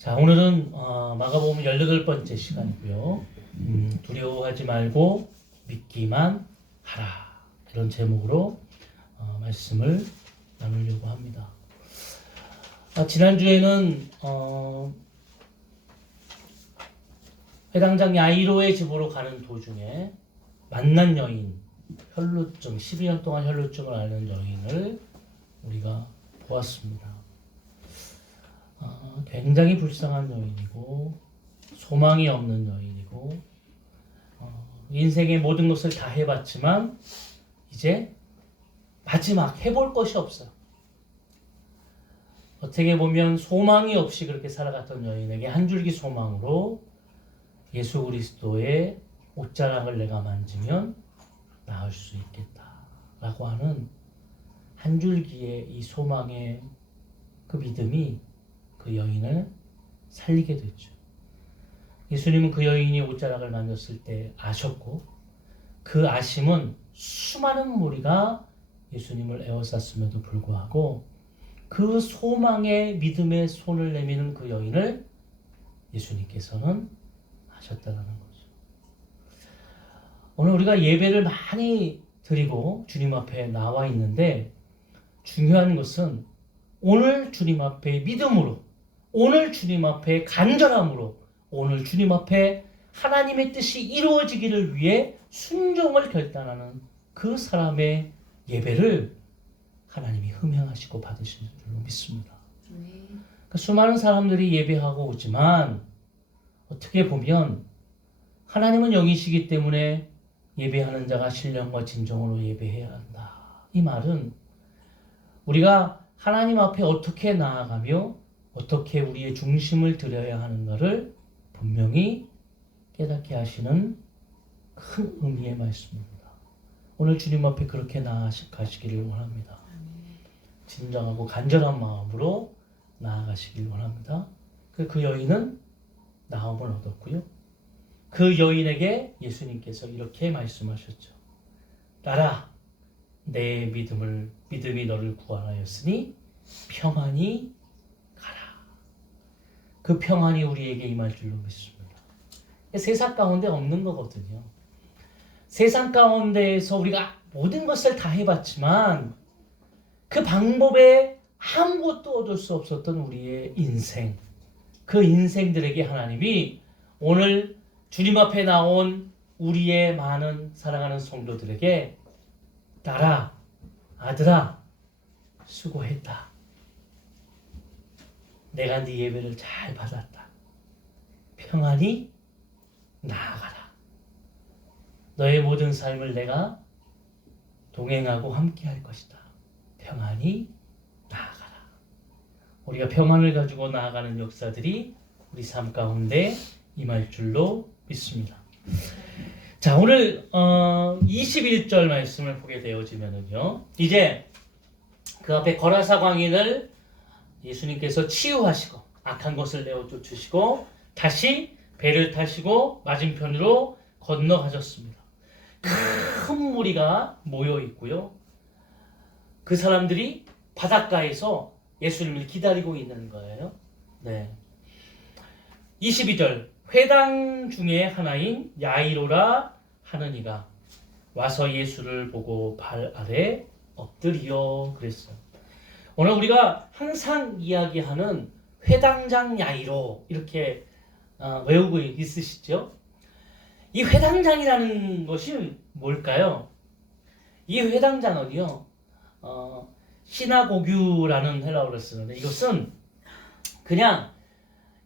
자, 오늘은 마가복음 18번째 시간이고요. 두려워하지 말고 믿기만 하라. 이런 제목으로 말씀을 나누려고 합니다. 지난주에는 회당장 야이로의 집으로 가는 도중에 만난 여인, 혈루증, 12년 동안 혈루증을 앓는 여인을 우리가 보았습니다. 굉장히 불쌍한 여인이고 소망이 없는 여인이고 인생의 모든 것을 다 해봤지만 이제 마지막 해볼 것이 없어요. 어떻게 보면 소망이 없이 그렇게 살아갔던 여인에게 한 줄기 소망으로 예수 그리스도의 옷자락을 내가 만지면 나을 수 있겠다라고 하는 한 줄기의 이 소망의 그 믿음이 그 여인을 살리게 됐죠. 예수님은 그 여인이 옷자락을 만졌을 때 아셨고 그 아심은 수많은 무리가 예수님을 에워쌌음에도 불구하고 그 소망의 믿음의 손을 내미는 그 여인을 예수님께서는 하셨다는 거죠. 오늘 우리가 예배를 많이 드리고 주님 앞에 나와 있는데 중요한 것은 오늘 주님 앞에 믿음으로, 오늘 주님 앞에 간절함으로, 오늘 주님 앞에 하나님의 뜻이 이루어지기를 위해 순종을 결단하는 그 사람의 예배를 하나님이 흠양하시고 받으시는 줄로 믿습니다. 그러니까 수많은 사람들이 예배하고 오지만 어떻게 보면 하나님은 영이시기 때문에 예배하는 자가 신령과 진정으로 예배해야 한다. 이 말은 우리가 하나님 앞에 어떻게 나아가며 어떻게 우리의 중심을 드려야 하는가를 분명히 깨닫게 하시는 큰 의미의 말씀입니다. 오늘 주님 앞에 그렇게 나아가시기를 원합니다. 진정하고 간절한 마음으로 나아가시길 원합니다. 그 여인은 나음을 얻었고요. 그 여인에게 예수님께서 이렇게 말씀하셨죠. 따라 내 믿음이 너를 구원하였으니 평안히 가라. 그 평안이 우리에게 임할 줄로 믿습니다. 세상 가운데 없는 거거든요. 세상 가운데에서 우리가 모든 것을 다 해봤지만 그 방법에 아무것도 얻을 수 없었던 우리의 인생, 그 인생들에게 하나님이 오늘 주님 앞에 나온 우리의 많은 사랑하는 성도들에게 딸아, 아들아, 수고했다. 내가 네 예배를 잘 받았다. 평안히 나아가라. 너의 모든 삶을 내가 동행하고 함께 할 것이다. 평안히 나아가라. 우리가 평안을 가지고 나아가는 역사들이 우리 삶 가운데 임할 줄로 믿습니다. 자, 오늘 21절 말씀을 보게 되어지면은요, 이제 그 앞에 거라사 광인을 예수님께서 치유하시고 악한 것을 내어 쫓으시고 다시 배를 타시고 맞은편으로 건너가셨습니다. 큰 무리가 모여 있고요. 그 사람들이 바닷가에서 예수님을 기다리고 있는 거예요. 네. 22절 회당 중에 하나인 야이로라 하는 이가 와서 예수를 보고 발 아래 엎드리어 그랬어요. 오늘 우리가 항상 이야기하는 회당장 야이로 이렇게 외우고 있으시죠? 이 회당장이라는 것이 뭘까요? 이 회당장은요, 시나고규라는 헬라어를 쓰는데 이것은 그냥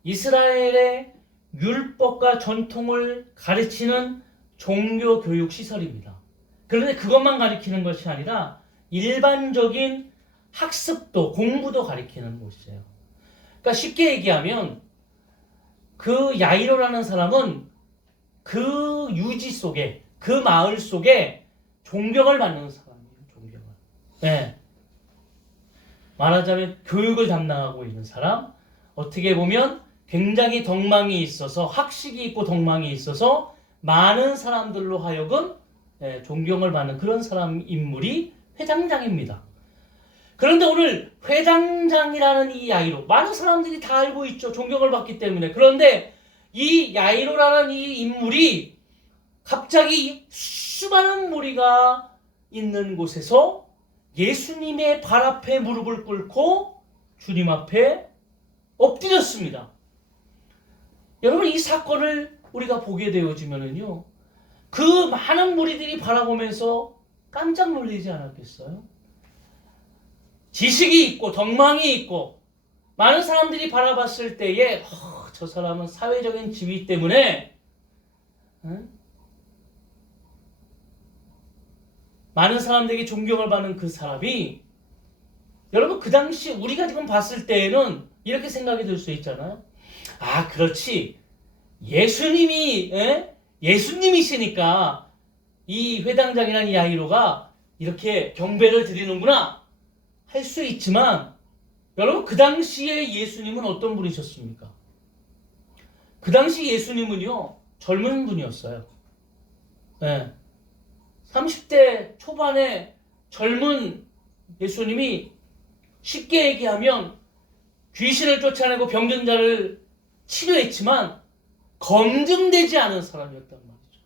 이스라엘의 율법과 전통을 가르치는 종교 교육 시설입니다. 그런데 그것만 가르치는 것이 아니라 일반적인 학습도, 공부도 가르치는 곳이에요. 그러니까 쉽게 얘기하면 그 야이로라는 사람은 그 유지 속에, 그 마을 속에 존경을 받는 사람이에요. 존경을. 네. 말하자면 교육을 담당하고 있는 사람, 어떻게 보면 굉장히 덕망이 있어서, 학식이 있고 덕망이 있어서 많은 사람들로 하여금 존경을 받는 그런 사람 인물이 회당장입니다. 그런데 오늘 회당장이라는 이 야이로, 많은 사람들이 다 알고 있죠. 존경을 받기 때문에. 그런데 이 야이로라는 이 인물이 갑자기 수많은 무리가 있는 곳에서 예수님의 발 앞에 무릎을 꿇고 주님 앞에 엎드렸습니다. 여러분, 이 사건을 우리가 보게 되어지면은요, 그 많은 무리들이 바라보면서 깜짝 놀라지 않았겠어요? 지식이 있고 덕망이 있고 많은 사람들이 바라봤을 때에 저 사람은 사회적인 지위 때문에 많은 사람들에게 존경을 받는 그 사람이, 여러분, 그 당시 우리가 지금 봤을 때에는 이렇게 생각이 들 수 있잖아요. 아, 그렇지. 예수님이시니까 이 회당장이라는 이 야이로가 이렇게 경배를 드리는구나 할 수 있지만, 여러분, 그 당시에 예수님은 어떤 분이셨습니까? 그 당시 예수님은요, 젊은 분이었어요. 30대 초반의 젊은 예수님이, 쉽게 얘기하면 귀신을 쫓아내고 병든 자를 치료했지만 검증되지 않은 사람이었단 말이죠.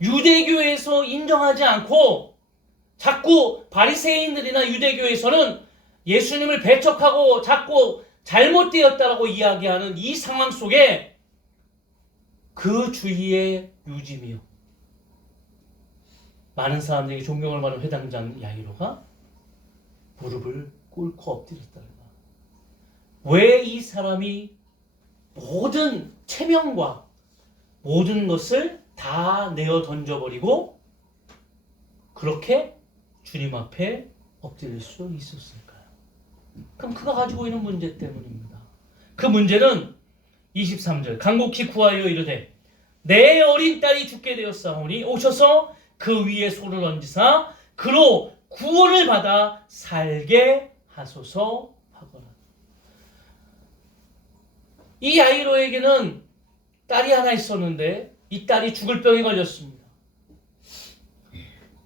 유대교에서 인정하지 않고 자꾸 바리새인들이나 유대교에서는 예수님을 배척하고 자꾸 잘못되었다라고 이야기하는 이 상황 속에 그 주위의 유지미요, 많은 사람들에게 존경을 받는 회당장 야이로가 무릎을 꿇고 엎드렸다는 거예요. 왜 이 사람이 모든 체면과 모든 것을 다 내어 던져버리고 그렇게 주님 앞에 엎드릴 수 있었을까요? 그럼 그가 가지고 있는 문제 때문입니다. 그 문제는 23절, 간곡히 구하여 이르되 내 어린 딸이 죽게 되었사오니 오셔서 그 위에 손을 얹으사 그로 구원을 받아 살게 하소서 하거라. 이 야이로에게는 딸이 하나 있었는데 이 딸이 죽을 병에 걸렸습니다.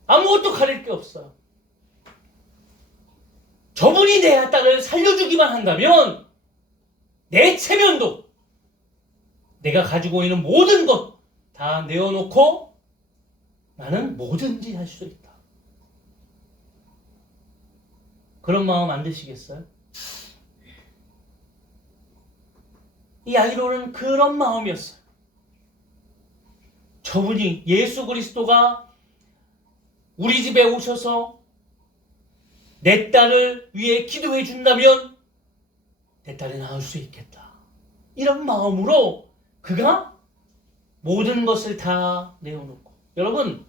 아무것도 가릴 게 없어요. 저분이 내 딸을 살려주기만 한다면 내 체면도, 내가 가지고 있는 모든 것 다 내어놓고 나는 뭐든지 할 수 있다. 그런 마음 안 드시겠어요? 이 야이로는 그런 마음이었어요. 저분이, 예수 그리스도가 우리 집에 오셔서 내 딸을 위해 기도해 준다면 내 딸이 나을 수 있겠다. 이런 마음으로 그가 모든 것을 다 내어놓고, 여러분,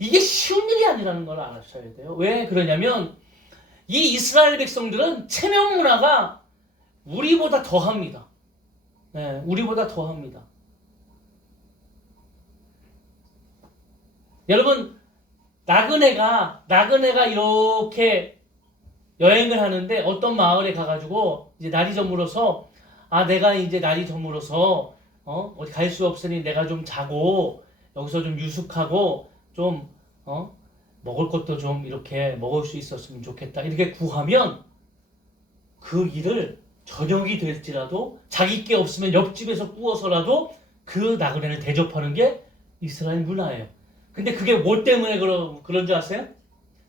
이게 쉬운 일이 아니라는 걸 알아셔야 돼요. 왜 그러냐면 이 이스라엘 백성들은 체면 문화가 우리보다 더합니다. 우리보다 더합니다. 여러분, 나그네가 이렇게 여행을 하는데 어떤 마을에 가가지고 이제 날이 저물어서, 내가 이제 날이 저물어서 어디 갈 수 없으니 내가 좀 자고 여기서 좀 유숙하고 좀 먹을 것도 좀 이렇게 먹을 수 있었으면 좋겠다, 이렇게 구하면 그 일을 저녁이 될지라도 자기 게 없으면 옆집에서 구워서라도 그 나그네를 대접하는 게 이스라엘 문화예요. 근데 그게 뭐 때문에 그런 줄 아세요?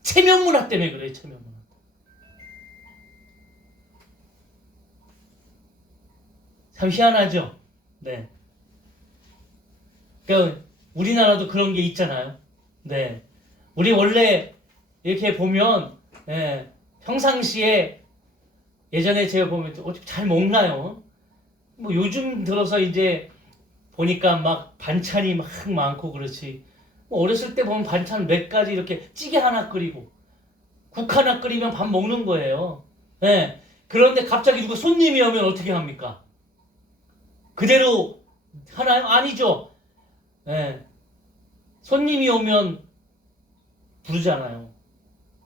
체면 문화 때문에 그래요. 체면 문화. 참 희한하죠? 네. 그러니까 우리나라도 그런 게 있잖아요. 네. 우리 원래 이렇게 보면, 평상시에 예전에 제가 보면 어떻게 잘 먹나요? 뭐 요즘 들어서 이제 보니까 막 반찬이 막 많고 그렇지. 뭐 어렸을 때 보면 반찬 몇 가지, 이렇게 찌개 하나 끓이고 국 하나 끓이면 밥 먹는 거예요. 그런데 갑자기 누가 손님이 오면 어떻게 합니까? 그대로 하나요? 아니죠. 손님이 오면 부르잖아요.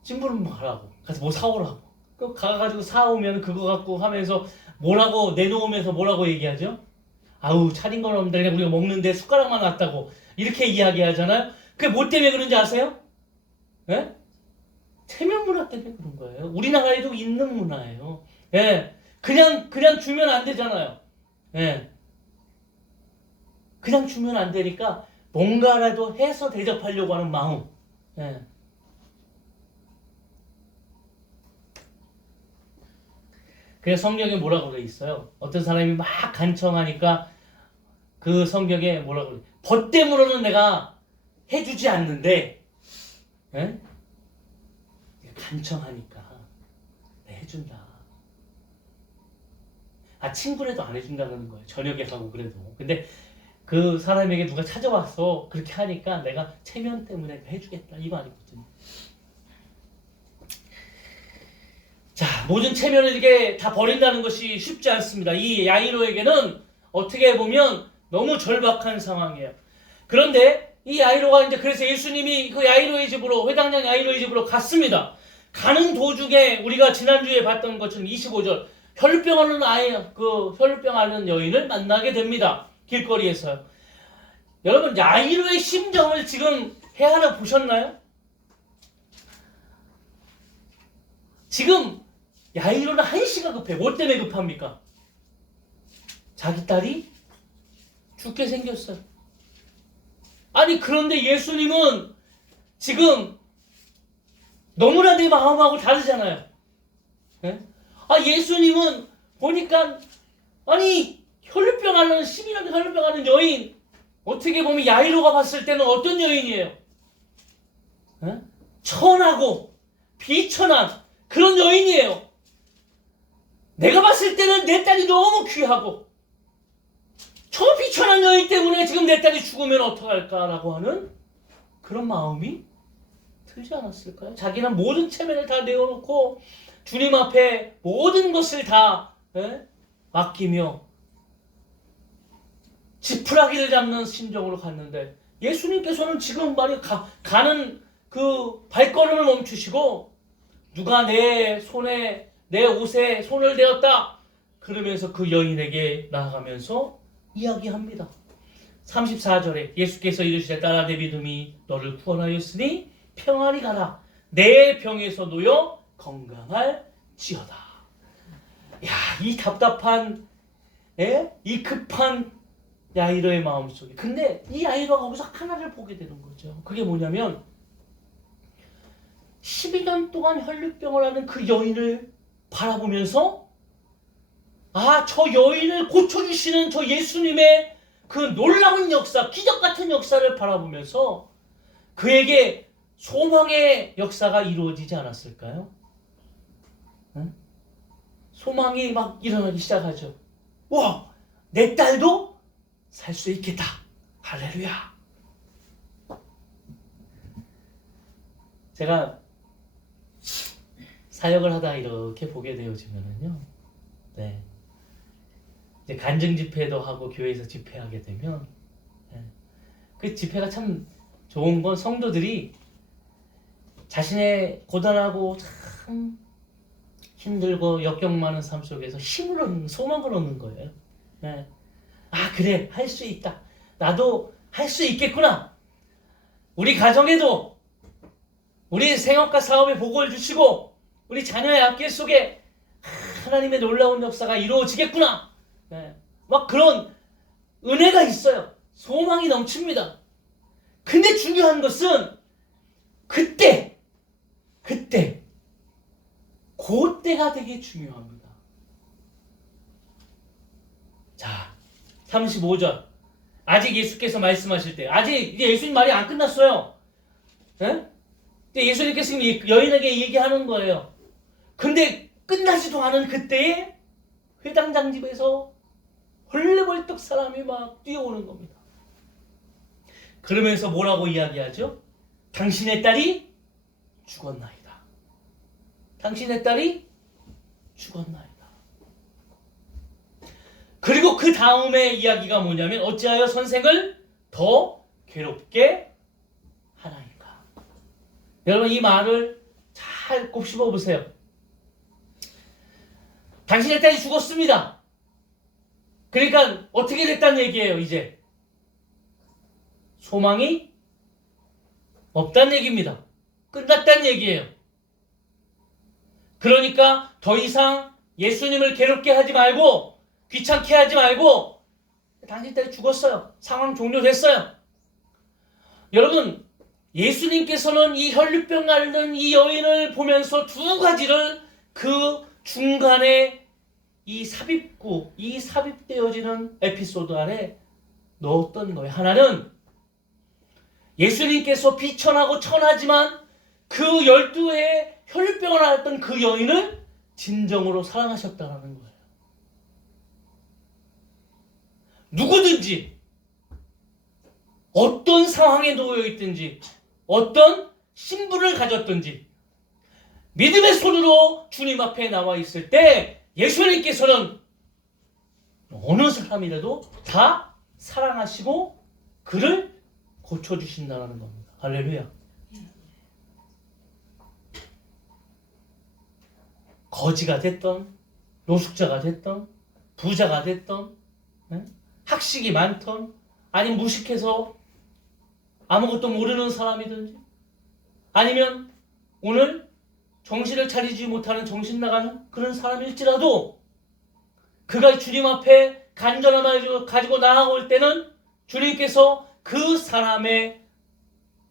심부름 하라고. 가서 뭐 사오라고. 그 가가지고 사오면 그거 갖고 하면서 뭐라고 내놓으면서 뭐라고 얘기하죠? 아우, 차린 건 없는데 그냥 우리가 먹는데 숟가락만 왔다고 이렇게 이야기하잖아요. 그게 뭐 때문에 그런지 아세요? 체면 문화 때문에 그런 거예요. 우리나라에도 있는 문화예요. 예. 그냥 주면 안 되잖아요. 예. 그냥 주면 안 되니까 뭔가라도 해서 대접하려고 하는 마음. 예. 그래서 성경에 뭐라고 그래 있어요. 어떤 사람이 막 간청하니까 그 성경에 뭐라고 그래. 벗됨으로는 내가 해주지 않는데, 예? 간청하니까 내가 해준다. 아, 친구라도 안 해준다는 거예요. 저녁에 가고 그래도. 근데 그 사람에게 누가 찾아와서 그렇게 하니까 내가 체면 때문에 해주겠다. 이거 아니거든요. 자, 모든 체면을 이게 다 버린다는 것이 쉽지 않습니다. 이 야이로에게는 어떻게 보면 너무 절박한 상황이에요. 그런데 이 야이로가 이제 그래서 예수님이 그 야이로의 집으로, 회당장 야이로의 집으로 갔습니다. 가는 도중에 우리가 지난주에 봤던 것처럼 25절 혈루병 앓는 혈루병 앓는 여인을 만나게 됩니다. 길거리에서요. 여러분, 야이로의 심정을 지금 헤아려 보셨나요? 지금 야이로는 한시가 급해. 뭐 때문에 급합니까? 자기 딸이 죽게 생겼어요. 아니, 그런데 예수님은 지금 너무나 내 마음하고 다르잖아요. 네? 아, 예수님은 보니까 아니 혈루병 앓는 11년 혈루병 앓는 여인, 어떻게 보면 야이로가 봤을 때는 어떤 여인이에요? 네? 천하고 비천한 그런 여인이에요. 내가 봤을 때는 내 딸이 너무 귀하고 저 비천한 여인 때문에 지금 내 딸이 죽으면 어떡할까라고 하는 그런 마음이 들지 않았을까요? 자기는 모든 체면을 다 내어놓고 주님 앞에 모든 것을 다 맡기며 지푸라기를 잡는 심정으로 갔는데 예수님께서는 지금 가는 그 발걸음을 멈추시고 누가 내 손에 내 옷에 손을 대었다 그러면서 그 여인에게 나아가면서 이야기합니다. 34절에 예수께서 이르시되 딸아 내 믿음이 너를 구원하였으니 평안히 가라. 내 병에서 놓여 건강할지어다. 야, 이 답답한 이 급한 야이로의 마음속에, 근데 이 야이로가 거기서 하나를 보게 되는 거죠. 그게 뭐냐면 12년 동안 혈루병을 하는 그 여인을 바라보면서 저 여인을 고쳐주시는 저 예수님의 그 놀라운 역사, 기적 같은 역사를 바라보면서 그에게 소망의 역사가 이루어지지 않았을까요? 응? 소망이 막 일어나기 시작하죠. 와, 내 딸도 살 수 있겠다. 할렐루야. 제가 사역을 하다 이렇게 보게 되어지면은요, 네. 이제 간증 집회도 하고 교회에서 집회하게 되면, 그 집회가 참 좋은 건 성도들이 자신의 고단하고 참 힘들고 역경 많은 삶 속에서 힘을 얻는, 소망을 얻는 거예요. 네. 그래, 할 수 있다. 나도 할 수 있겠구나. 우리 가정에도 우리 생업과 사업에 복을 주시고 우리 자녀의 앞길 속에 하나님의 놀라운 역사가 이루어지겠구나. 네. 막 그런 은혜가 있어요. 소망이 넘칩니다. 근데 중요한 것은 그때가 되게 중요합니다. 자, 35절. 아직 예수께서 말씀하실 때, 아직 이제 예수님 말이 안 끝났어요. 근데 예수님께서 여인에게 얘기하는 거예요. 근데 끝나지도 않은 그때에 회당장 집에서 헐레벌떡 사람이 막 뛰어오는 겁니다. 그러면서 뭐라고 이야기하죠? 당신의 딸이 죽었나이다. 당신의 딸이 죽었나이다. 그리고 그 다음에 이야기가 뭐냐면 어찌하여 선생을 더 괴롭게 하나인가. 여러분, 이 말을 잘 곱씹어 보세요. 당신의 딸이 죽었습니다. 그러니까 어떻게 됐다는 얘기예요. 이제 소망이 없다는 얘기입니다. 끝났다는 얘기예요. 그러니까 더 이상 예수님을 괴롭게 하지 말고 귀찮게 하지 말고 당신들이 죽었어요. 상황 종료됐어요. 여러분, 예수님께서는 이 혈류병 앓는 이 여인을 보면서 두 가지를 그 중간에 이 삽입되어지는 에피소드 안에 넣었던 거예요. 하나는 예수님께서 비천하고 천하지만 그 12의 혈류병을 앓았던 그 여인을 진정으로 사랑하셨다는 거예요. 누구든지 어떤 상황에 놓여 있든지 어떤 신분을 가졌든지 믿음의 손으로 주님 앞에 나와 있을 때 예수님께서는 어느 사람이라도 다 사랑하시고 그를 고쳐주신다는 겁니다. 할렐루야. 거지가 됐던, 노숙자가 됐던, 부자가 됐던, 학식이 많던, 아니면 무식해서 아무것도 모르는 사람이든지, 아니면 오늘 정신을 차리지 못하는 정신 나가는 그런 사람일지라도 그가 주님 앞에 간절함을 가지고 나아올 때는 주님께서 그 사람의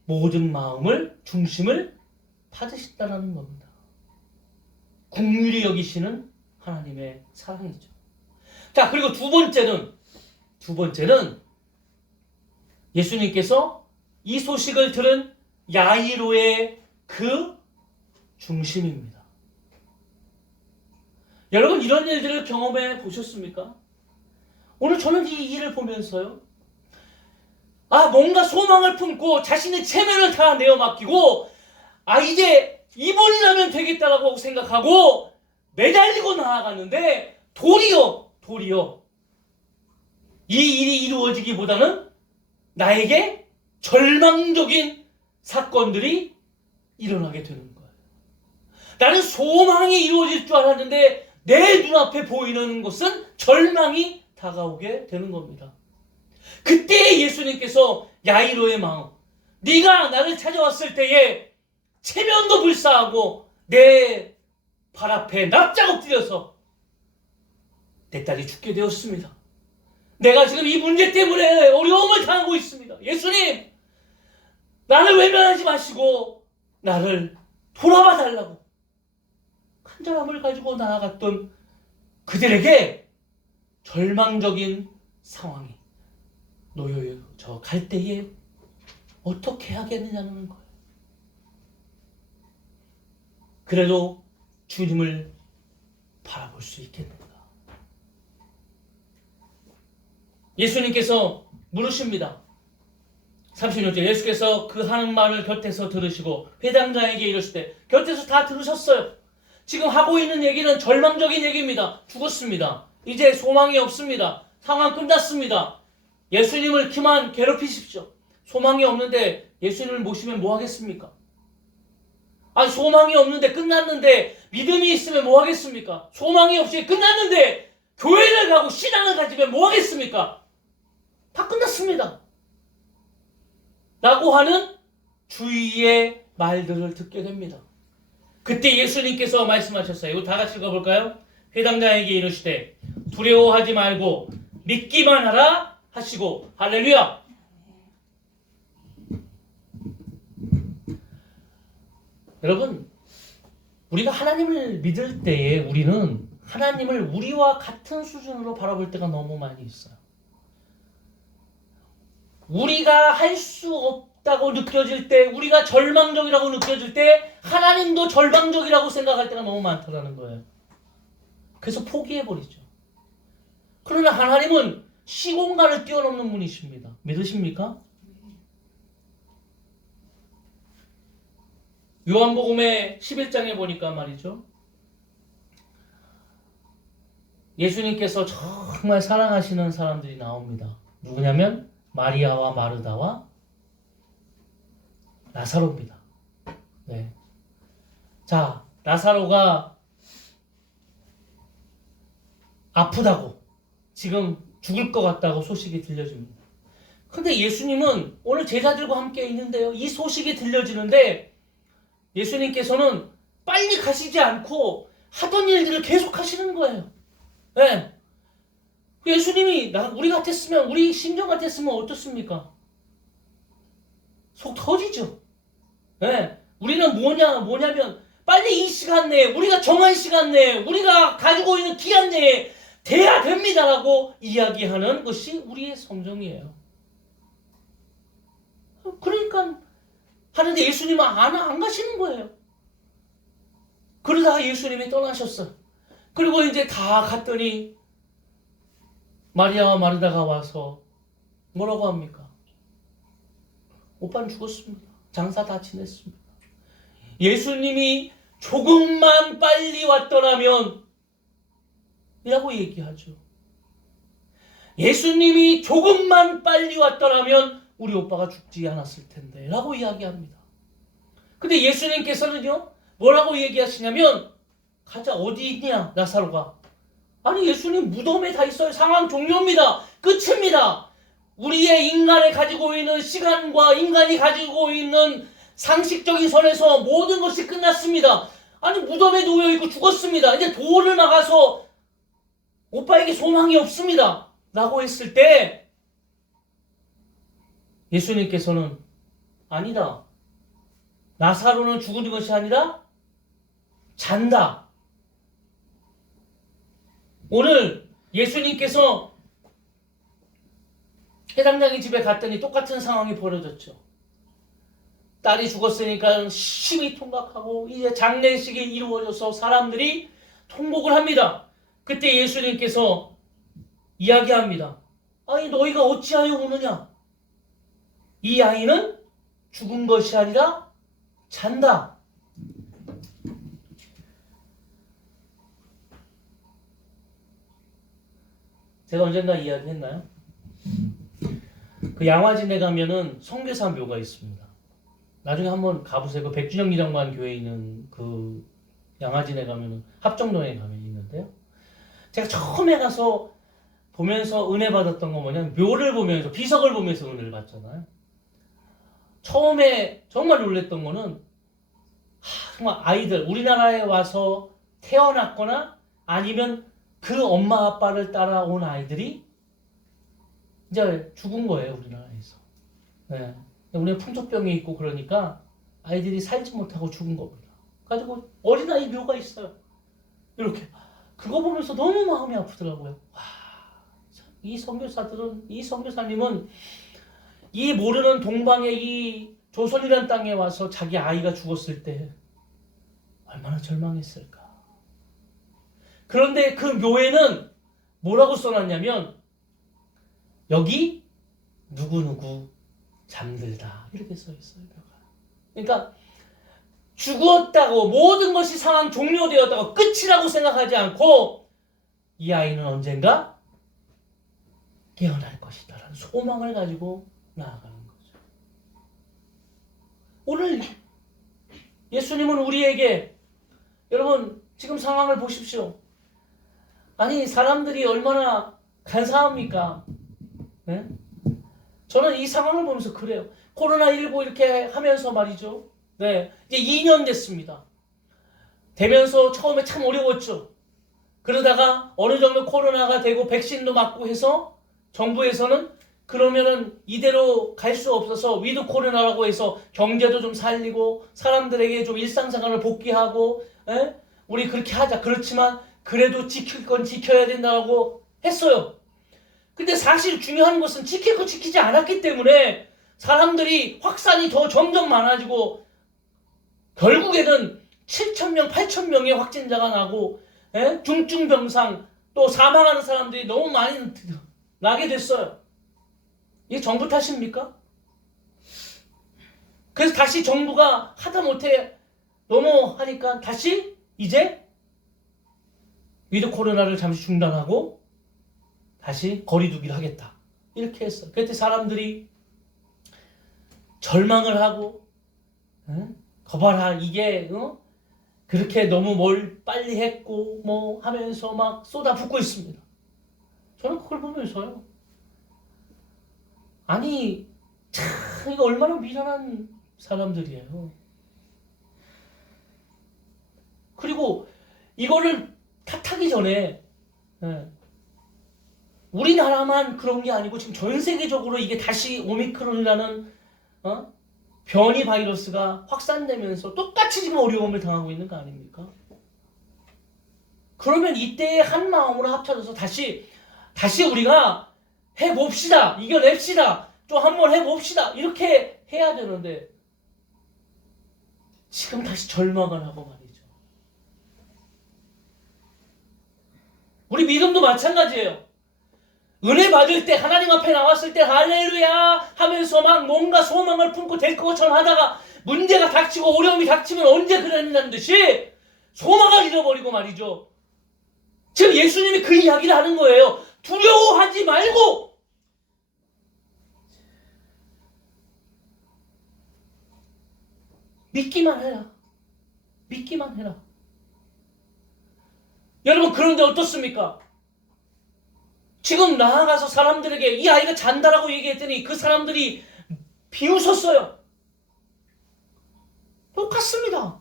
모든 마음을, 중심을 받으신다는 겁니다. 긍휼히 여기시는 하나님의 사랑이죠. 자, 그리고 두 번째는 예수님께서 이 소식을 들은 야이로의 그 중심입니다. 여러분, 이런 일들을 경험해 보셨습니까? 오늘 저는 이 일을 보면서요, 뭔가 소망을 품고 자신의 체면을 다 내어 맡기고 이제 이번이라면 되겠다라고 생각하고 매달리고 나아갔는데 도리어 이 일이 이루어지기보다는 나에게 절망적인 사건들이 일어나게 되는 거예요. 나는 소망이 이루어질 줄 알았는데 내 눈앞에 보이는 것은 절망이 다가오게 되는 겁니다. 그때 예수님께서 야이로의 마음, 네가 나를 찾아왔을 때에 체면도 불사하고 내 발 앞에 납작 엎드려서 내 딸이 죽게 되었습니다. 내가 지금 이 문제 때문에 어려움을 당하고 있습니다. 예수님, 나를 외면하지 마시고 나를 돌아봐 달라고 간절함을 가지고 나아갔던 그들에게 절망적인 상황이 놓여져 갈 때에 어떻게 하겠느냐는 거예요. 그래도 주님을 바라볼 수 있겠는가? 예수님께서 물으십니다. 36절, 예수께서 그 하는 말을 곁에서 들으시고 회당장에게 이르실 때, 곁에서 다 들으셨어요. 지금 하고 있는 얘기는 절망적인 얘기입니다. 죽었습니다. 이제 소망이 없습니다. 상황 끝났습니다. 예수님을 그만 괴롭히십시오. 소망이 없는데 예수님을 모시면 뭐 하겠습니까? 소망이 없는데 끝났는데 믿음이 있으면 뭐 하겠습니까? 소망이 없이 끝났는데 교회를 가고 신앙을 가지면 뭐 하겠습니까? 다 끝났습니다. 라고 하는 주위의 말들을 듣게 됩니다. 그때 예수님께서 말씀하셨어요. 이거 다 같이 읽어볼까요? 회당장에게 이르시되 두려워하지 말고 믿기만 하라 하시고, 할렐루야. 여러분, 우리가 하나님을 믿을 때에 우리는 하나님을 우리와 같은 수준으로 바라볼 때가 너무 많이 있어요. 우리가 할 수 없다고 느껴질 때, 우리가 절망적이라고 느껴질 때 하나님도 절망적이라고 생각할 때가 너무 많다는 거예요. 그래서 포기해버리죠. 그러나 하나님은 시공간을 뛰어넘는 분이십니다. 믿으십니까? 요한복음의 11장에 보니까 말이죠, 예수님께서 정말 사랑하시는 사람들이 나옵니다. 누구냐면 마리아와 마르다와 라사로입니다. 네. 자, 라사로가 아프다고, 지금 죽을 것 같다고 소식이 들려집니다. 근데 예수님은 오늘 제자들과 함께 있는데요, 이 소식이 들려지는데 예수님께서는 빨리 가시지 않고 하던 일들을 계속 하시는 거예요. 네. 예수님이 우리 같았으면, 우리 심정 같았으면 어떻습니까? 속 터지죠. 네. 우리는 뭐냐면 빨리 이 시간 내에, 우리가 정한 시간 내에, 우리가 가지고 있는 기간 내에 돼야 됩니다라고 이야기하는 것이 우리의 성정이에요. 그러니까 하는데 예수님은 안 가시는 거예요. 그러다가 예수님이 떠나셨어. 그리고 이제 다 갔더니 마리아와 마르다가 와서 뭐라고 합니까? 오빠는 죽었습니다. 장사 다 지냈습니다. 예수님이 조금만 빨리 왔더라면 이라고 얘기하죠. 예수님이 조금만 빨리 왔더라면 우리 오빠가 죽지 않았을 텐데 라고 이야기합니다. 근데 예수님께서는요, 뭐라고 얘기하시냐면, 가자, 어디 있냐 나사로가. 아니, 예수님 무덤에 다 있어요. 상황 종료입니다. 끝입니다. 우리의 인간이 가지고 있는 시간과 인간이 가지고 있는 상식적인 선에서 모든 것이 끝났습니다. 아니, 무덤에 놓여있고 죽었습니다. 이제 도를 막아서 오빠에게 소망이 없습니다 라고 했을 때 예수님께서는 아니다. 나사로는 죽은 것이 아니라 잔다. 오늘 예수님께서 해당장의 집에 갔더니 똑같은 상황이 벌어졌죠. 딸이 죽었으니까 심히 통곡하고 이제 장례식이 이루어져서 사람들이 통곡을 합니다. 그때 예수님께서 이야기합니다. 아니, 너희가 어찌하여 우느냐? 이 아이는 죽은 것이 아니라 잔다. 제가 언젠가 이야기했나요? 그 양화진에 가면은 성교사 묘가 있습니다. 나중에 한번 가보세요. 그 백준영 기장관 교회에 있는 그 양화진에 가면은 합정동에 가면 있는데요. 제가 처음에 가서 보면서 은혜 받았던 건 뭐냐면, 묘를 보면서, 비석을 보면서 은혜를 받잖아요. 처음에 정말 놀랬던 거는 정말 아이들, 우리나라에 와서 태어났거나 아니면 그 엄마 아빠를 따라온 아이들이 이제 죽은 거예요, 우리나라에서. 네. 우리는 풍토병이 있고 그러니까 아이들이 살지 못하고 죽은 겁니다. 가지고 어린아이 묘가 있어요. 이렇게. 그거 보면서 너무 마음이 아프더라고요. 와, 이 선교사님은 이 모르는 동방의 이 조선이라는 땅에 와서 자기 아이가 죽었을 때 얼마나 절망했을까. 그런데 그 묘에는 뭐라고 써놨냐면, 여기 누구누구 잠들다 이렇게 써있어요. 그러니까 죽었다고, 모든 것이 상황 종료되었다고 끝이라고 생각하지 않고 이 아이는 언젠가 깨어날 것이다 라는 소망을 가지고 나아가는 거죠. 오늘 예수님은 우리에게, 여러분 지금 상황을 보십시오. 아니, 사람들이 얼마나 간사합니까? 네? 저는 이 상황을 보면서 그래요. 코로나19 이렇게 하면서 말이죠. 네, 이제 2년 됐습니다. 되면서 처음에 참 어려웠죠. 그러다가 어느 정도 코로나가 되고 백신도 맞고 해서 정부에서는 그러면은 이대로 갈 수 없어서 위드 코로나라고 해서 경제도 좀 살리고 사람들에게 좀 일상생활을 복귀하고, 우리 그렇게 하자. 그렇지만 그래도 지킬 건 지켜야 된다고 했어요. 근데 사실 중요한 것은 지킬 거 지키지 않았기 때문에 사람들이 확산이 더 점점 많아지고 결국에는 7,000명, 8,000명의 확진자가 나고, 중증병상 또 사망하는 사람들이 너무 많이 나게 됐어요. 이게 정부 탓입니까? 그래서 다시 정부가 하다 못해 너무 하니까 다시 이제 위드 코로나를 잠시 중단하고 다시 거리두기를 하겠다 이렇게 했어요. 그때 사람들이 절망을 하고, 거봐라 이게 그렇게 너무 뭘 빨리 했고 뭐 하면서 막 쏟아붓고 있습니다. 저는 그걸 보면서요, 아니 참 이거 얼마나 미련한 사람들이에요. 그리고 이거를 탓하기 전에 우리나라만 그런 게 아니고 지금 전 세계적으로 이게 다시 오미크론이라는 변이 바이러스가 확산되면서 똑같이 지금 어려움을 당하고 있는 거 아닙니까? 그러면 이때 한 마음으로 합쳐져서 다시 우리가 해봅시다. 이겨냅시다. 좀 한번 해봅시다. 이렇게 해야 되는데 지금 다시 절망을 하고 말이죠. 우리 믿음도 마찬가지예요. 은혜 받을 때 하나님 앞에 나왔을 때 할렐루야 하면서 막 뭔가 소망을 품고 될 것처럼 하다가 문제가 닥치고 어려움이 닥치면 언제 그랬냐는 듯이 소망을 잃어버리고 말이죠. 지금 예수님이 그 이야기를 하는 거예요. 두려워하지 말고 믿기만 해라. 믿기만 해라. 여러분 그런데 어떻습니까? 지금 나아가서 사람들에게 이 아이가 잔다라고 얘기했더니 그 사람들이 비웃었어요. 똑같습니다.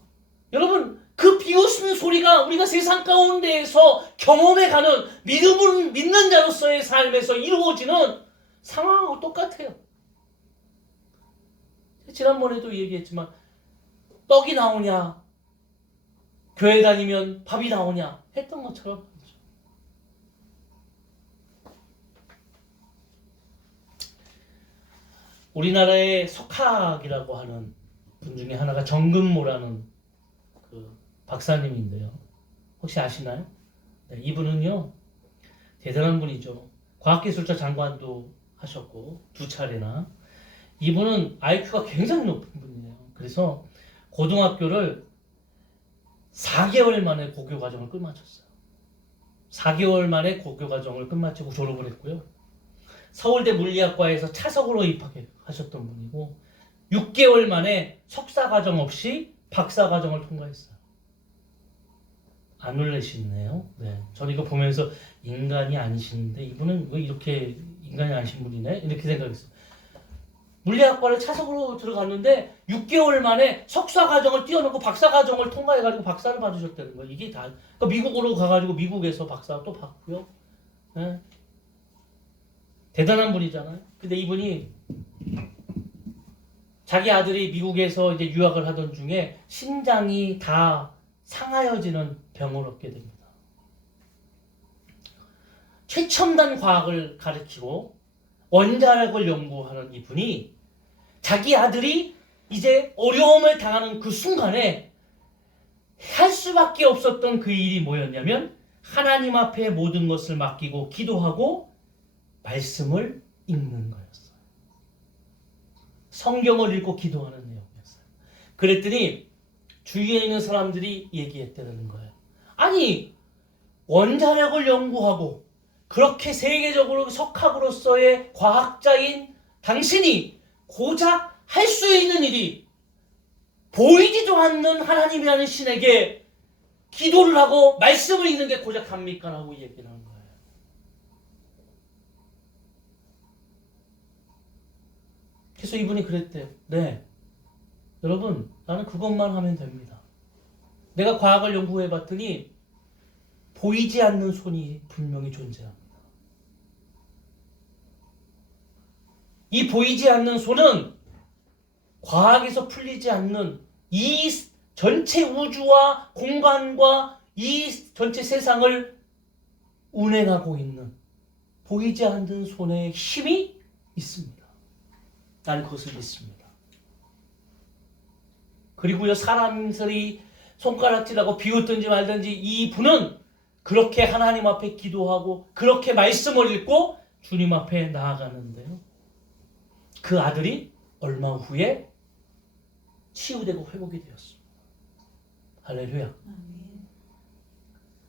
여러분 그 비웃는 소리가 우리가 세상 가운데에서 경험해가는 믿음을 믿는 자로서의 삶에서 이루어지는 상황하고 똑같아요. 지난번에도 얘기했지만 떡이 나오냐 교회 다니면 밥이 나오냐 했던 것처럼 우리나라의 석학이라고 하는 분 중에 하나가 정근모라는 그 박사님인데요. 혹시 아시나요? 네, 이분은요 대단한 분이죠. 과학기술자 장관도 하셨고 2차례나. 이분은 IQ가 굉장히 높은 분이에요. 그래서 고등학교를 4개월 만에 고교과정을 끝마쳤어요. 4개월 만에 고교과정을 끝마치고 졸업을 했고요. 서울대 물리학과에서 차석으로 입학하셨던 분이고 6개월 만에 석사과정 없이 박사과정을 통과했어요. 안 놀라시네요. 네, 저는 이거 보면서 인간이 아니신데 이분은 왜 이렇게 인간이 아니신 분이네? 이렇게 생각했어요. 물리학과를 차석으로 들어갔는데 6개월 만에 석사과정을 뛰어넘고 박사과정을 통과해가지고 박사를 받으셨다는 거예요. 이게 다 그러니까 미국으로 가가지고 미국에서 박사 또 받고요. 네. 대단한 분이잖아요. 근데 이분이 자기 아들이 미국에서 이제 유학을 하던 중에 심장이 다 상하여지는 병을 얻게 됩니다. 최첨단 과학을 가르치고 원자력을 연구하는 이분이 자기 아들이 이제 어려움을 당하는 그 순간에 할 수밖에 없었던 그 일이 뭐였냐면 하나님 앞에 모든 것을 맡기고 기도하고 말씀을 읽는 거였어요. 성경을 읽고 기도하는 내용이었어요. 그랬더니 주위에 있는 사람들이 얘기했다는 거예요. 아니 원자력을 연구하고 그렇게 세계적으로 석학으로서의 과학자인 당신이 고작 할 수 있는 일이 보이지도 않는 하나님이라는 신에게 기도를 하고 말씀을 읽는 게 고작 합니까? 라고 얘기를 하는 거예요. 그래서 이분이 그랬대요. 네, 여러분 나는 그것만 하면 됩니다. 내가 과학을 연구해봤더니 보이지 않는 손이 분명히 존재합니다. 이 보이지 않는 손은 과학에서 풀리지 않는 이 전체 우주와 공간과 이 전체 세상을 운행하고 있는 보이지 않는 손에 힘이 있습니다. 나는 그것을 믿습니다. 그리고요 사람들이 손가락질하고 비웃든지 말든지 이 분은 그렇게 하나님 앞에 기도하고 그렇게 말씀을 읽고 주님 앞에 나아가는데요. 그 아들이 얼마 후에 치유되고 회복이 되었습니다. 할렐루야.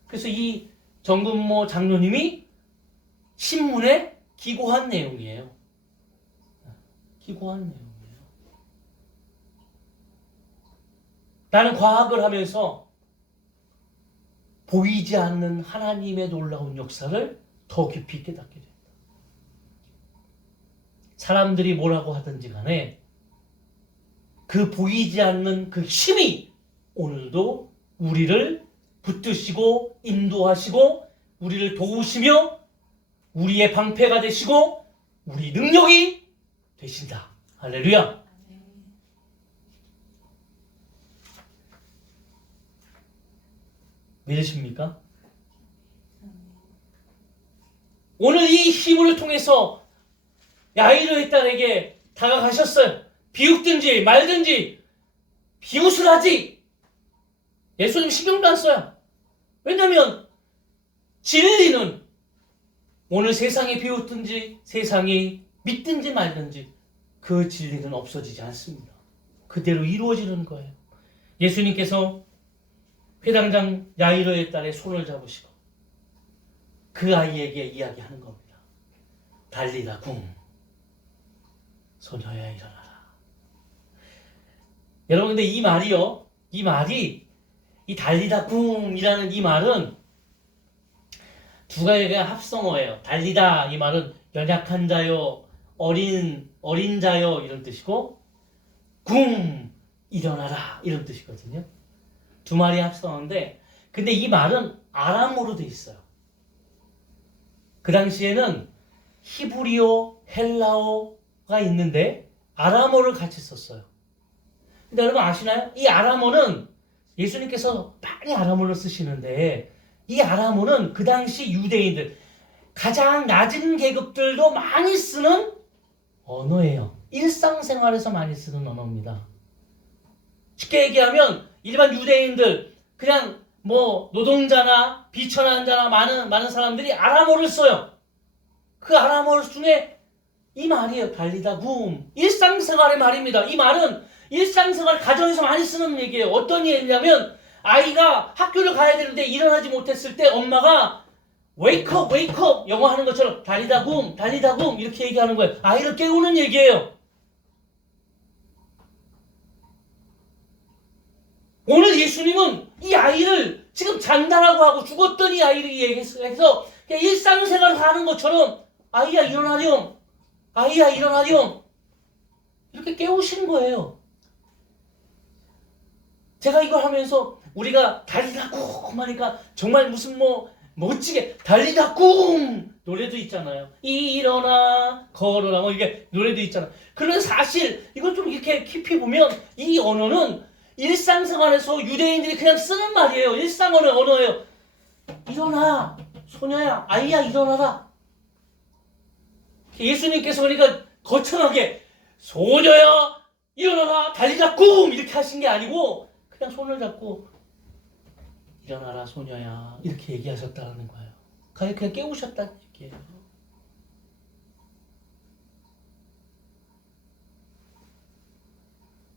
그래서 이 정근모 장로님이 신문에 기고한 내용이에요. 기고한 내용이에요. 나는 과학을 하면서 보이지 않는 하나님의 놀라운 역사를 더 깊이 깨닫게 됩니다. 사람들이 뭐라고 하든지 간에 그 보이지 않는 그 힘이 오늘도 우리를 붙드시고 인도하시고 우리를 도우시며 우리의 방패가 되시고 우리 능력이 되신다. 할렐루야. 믿으십니까? 오늘 이 힘을 통해서 야이로의 딸에게 다가가셨어요. 비웃든지 말든지 비웃을 하지 예수님 신경도 안 써요. 왜냐하면 진리는 오늘 세상이 비웃든지 세상이 믿든지 말든지 그 진리는 없어지지 않습니다. 그대로 이루어지는 거예요. 예수님께서 회당장 야이로의 딸의 손을 잡으시고 그 아이에게 이야기하는 겁니다. 달리다 쿵, 소녀야 일어나라. 여러분 근데 이 말이요, 이 달리다 쿵이라는 이 말은 두 가지가 합성어예요. 달리다 이 말은 연약한 자요, 어린 자요 이런 뜻이고 쿵 일어나라 이런 뜻이거든요. 두 말이 합성어인데 근데 이 말은 아람어로 돼 있어요. 그 당시에는 히브리어, 헬라어가 있는데 아람어를 같이 썼어요. 근데 여러분 아시나요? 이 아람어는 예수님께서 많이 아람어를 쓰시는데 이 아람어는 그 당시 유대인들 가장 낮은 계급들도 많이 쓰는 언어예요. 일상생활에서 많이 쓰는 언어입니다. 쉽게 얘기하면 일반 유대인들 그냥 뭐 노동자나 비천한 자나 많은 사람들이 아람어를 써요. 그 아람어 중에 이 말이에요. 달리다 붐. 일상생활의 말입니다. 이 말은 일상생활 가정에서 많이 쓰는 얘기예요. 어떤 얘기냐면 아이가 학교를 가야 되는데 일어나지 못했을 때 엄마가 wake up, wake up 영어 하는 것처럼 달리다 붐, 달리다 붐 이렇게 얘기하는 거예요. 아이를 깨우는 얘기예요. 오늘 예수님은 이 아이를 지금 잔다라고 하고 죽었던 이 아이를 얘기해서 그냥 일상생활을 하는 것처럼 아이야 일어나렴, 아이야 일어나렴 이렇게 깨우시는 거예요. 제가 이걸 하면서 우리가 달리다 쿵 하니까 정말 무슨 뭐 멋지게 달리다 쿵 노래도 있잖아요. 일어나 걸어라 뭐 이게 노래도 있잖아요. 그런데 사실 이걸 좀 이렇게 깊이 보면 이 언어는 일상생활에서 유대인들이 그냥 쓰는 말이에요. 언어예요. 일어나 소녀야 아이야 일어나라. 예수님께서 그러니까 거창하게 소녀야 일어나라 달리다 쿵 이렇게 하신 게 아니고 그냥 손을 잡고 일어나라 소녀야 이렇게 얘기하셨다는 거예요. 그냥 깨우셨다는 얘기예요.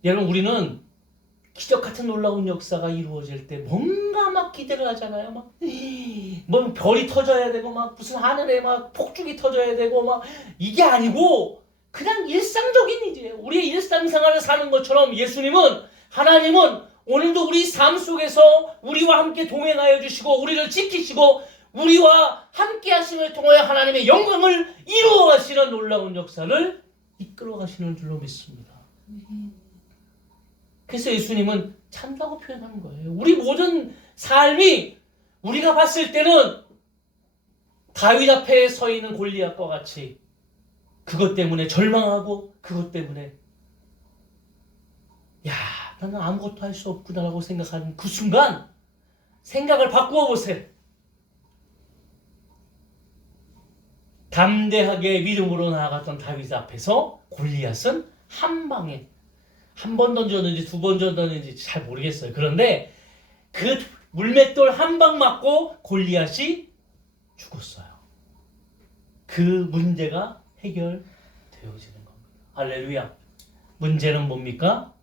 여러분 우리는 기적 같은 놀라운 역사가 이루어질 때 뭔가 막 기대를 하잖아요. 막 뭐 별이 터져야 되고 막 무슨 하늘에 막 폭죽이 터져야 되고 막 이게 아니고 그냥 일상적인 일이에요. 우리의 일상생활을 사는 것처럼 하나님은 오늘도 우리 삶 속에서 우리와 함께 동행하여 주시고 우리를 지키시고 우리와 함께 하심을 통하여 하나님의 영광을 이루어 가시는 놀라운 역사를 이끌어 가시는 줄로 믿습니다. 그래서 예수님은 찬다고 표현하는 거예요. 우리 모든 삶이 우리가 봤을 때는 다윗 앞에 서 있는 골리앗과 같이 그것 때문에 절망하고 그것 때문에 야 나는 아무것도 할 수 없구나라고 생각하는 그 순간 생각을 바꾸어 보세요. 담대하게 믿음으로 나아갔던 다윗 앞에서 골리앗은 한 방에 한 번 던졌는지 두 번 던졌는지 잘 모르겠어요. 그런데 그 물맷돌 한 방 맞고 골리앗이 죽었어요. 그 문제가 해결되어지는 겁니다. 할렐루야. 문제는 뭡니까?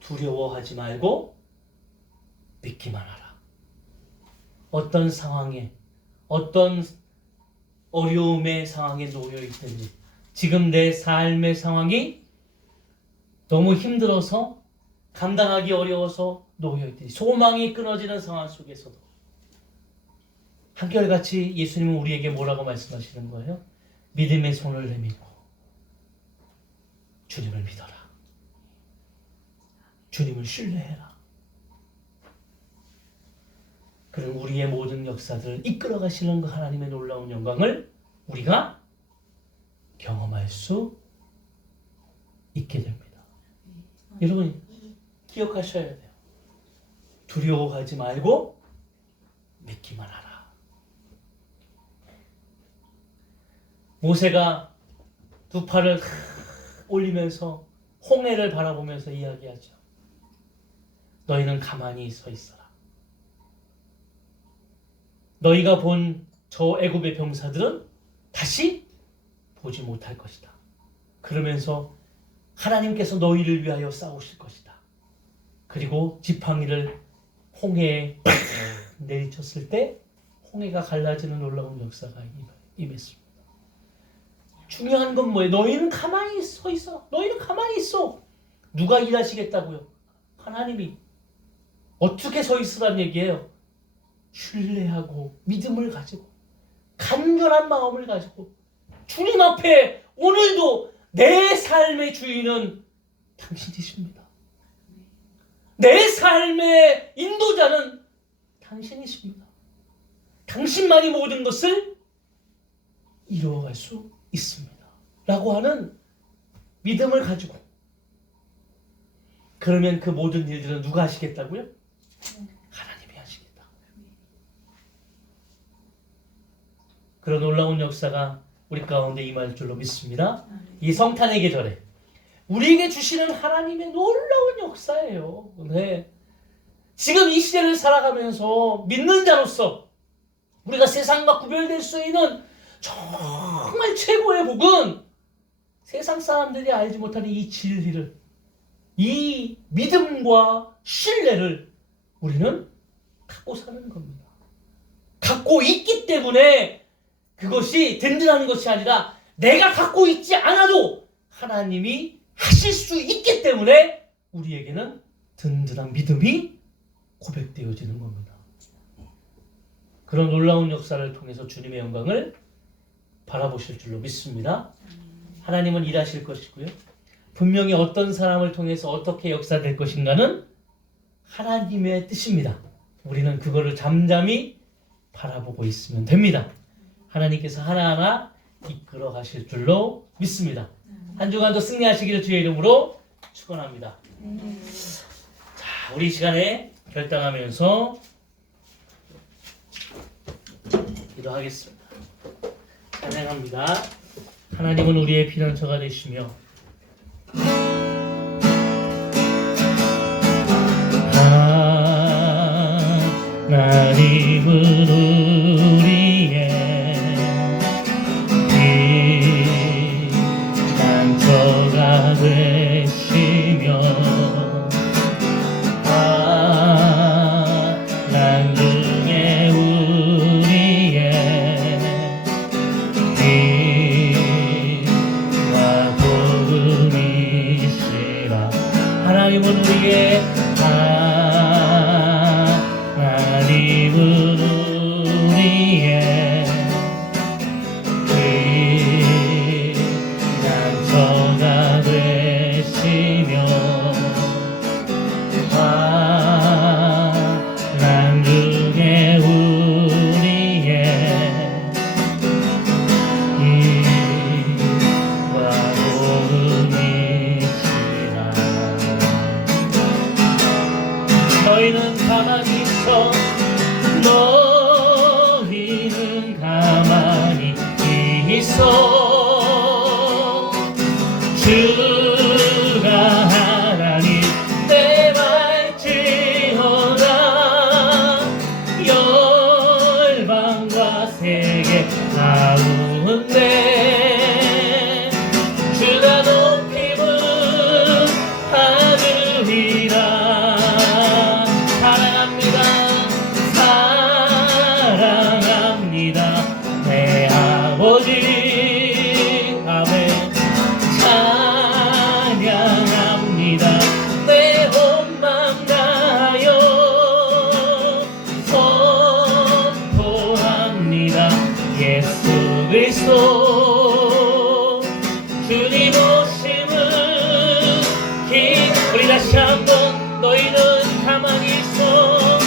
두려워하지 말고 믿기만 하라. 어떤 상황에 어떤 어려움의 상황에 놓여 있든지 지금 내 삶의 상황이 너무 힘들어서 감당하기 어려워서 놓여있듯이 소망이 끊어지는 상황 속에서도 한결같이 예수님은 우리에게 뭐라고 말씀하시는 거예요? 믿음의 손을 내밀고 주님을 믿어라. 주님을 신뢰해라. 그런 우리의 모든 역사들을 이끌어 가시는 그 하나님의 놀라운 영광을 우리가 경험할 수 있게 됩니다. 여러분 기억하셔야 돼요. 두려워하지 말고 믿기만 하라. 모세가 두 팔을 올리면서 홍해를 바라보면서 이야기하죠. 너희는 가만히 서 있어라. 너희가 본 저 애굽의 병사들은 다시 보지 못할 것이다. 그러면서 하나님께서 너희를 위하여 싸우실 것이다. 그리고 지팡이를 홍해에 내리쳤을 때 홍해가 갈라지는 놀라운 역사가 임했습니다. 중요한 건 뭐예요? 너희는 가만히 서 있어. 너희는 가만히 있어. 누가 일하시겠다고요? 하나님이. 어떻게 서 있으란 얘기예요? 신뢰하고 믿음을 가지고 간절한 마음을 가지고 주님 앞에 오늘도 내 삶의 주인은 당신이십니다. 내 삶의 인도자는 당신이십니다. 당신만이 모든 것을 이루어갈 수 있습니다. 라고 하는 믿음을 가지고 그러면 그 모든 일들은 누가 하시겠다고요? 하나님이 하시겠다. 그런 놀라운 역사가 우리 가운데 임할 줄로 믿습니다. 이 성탄의 계절에 우리에게 주시는 하나님의 놀라운 역사예요. 네. 지금 이 시대를 살아가면서 믿는 자로서 우리가 세상과 구별될 수 있는 정말 최고의 복은 세상 사람들이 알지 못하는 이 진리를, 이 믿음과 신뢰를 우리는 갖고 사는 겁니다. 갖고 있기 때문에 그것이 든든한 것이 아니라 내가 갖고 있지 않아도 하나님이 하실 수 있기 때문에 우리에게는 든든한 믿음이 고백되어지는 겁니다. 그런 놀라운 역사를 통해서 주님의 영광을 바라보실 줄로 믿습니다. 하나님은 일하실 것이고요. 분명히 어떤 사람을 통해서 어떻게 역사될 것인가는 하나님의 뜻입니다. 우리는 그거를 잠잠히 바라보고 있으면 됩니다. 하나님께서 하나하나 이끌어 가실 줄로 믿습니다. 한 주간도 승리하시기를 주의 이름으로 축원합니다. 자, 우리 이 시간에 결단하면서 기도하겠습니다. 찬양합니다. 하나님은 우리의 피난처가 되시며 하나님은 우리의 피난처가 되시며 난중에 우리의 빛과 복음이시라. 하나님은 우리의 피난처가 되시며 난중에 우리의 빛과 복음이시라. 너희는 가만히 있어. 너희는 가만히 있어. 주가 하나님 내 말지어다. 열방과 세계 가운데 주가 높임을 받으리라. 사랑합니다 내 아버지. 아멘. 찬양합니다 내 온 맘 다하여 선포합니다 예수 그리스도 주님 오심은 우리 다시 한번 너희는 가만히 있어.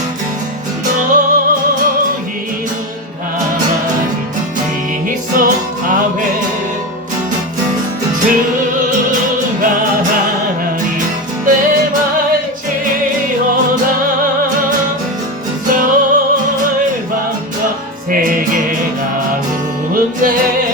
언제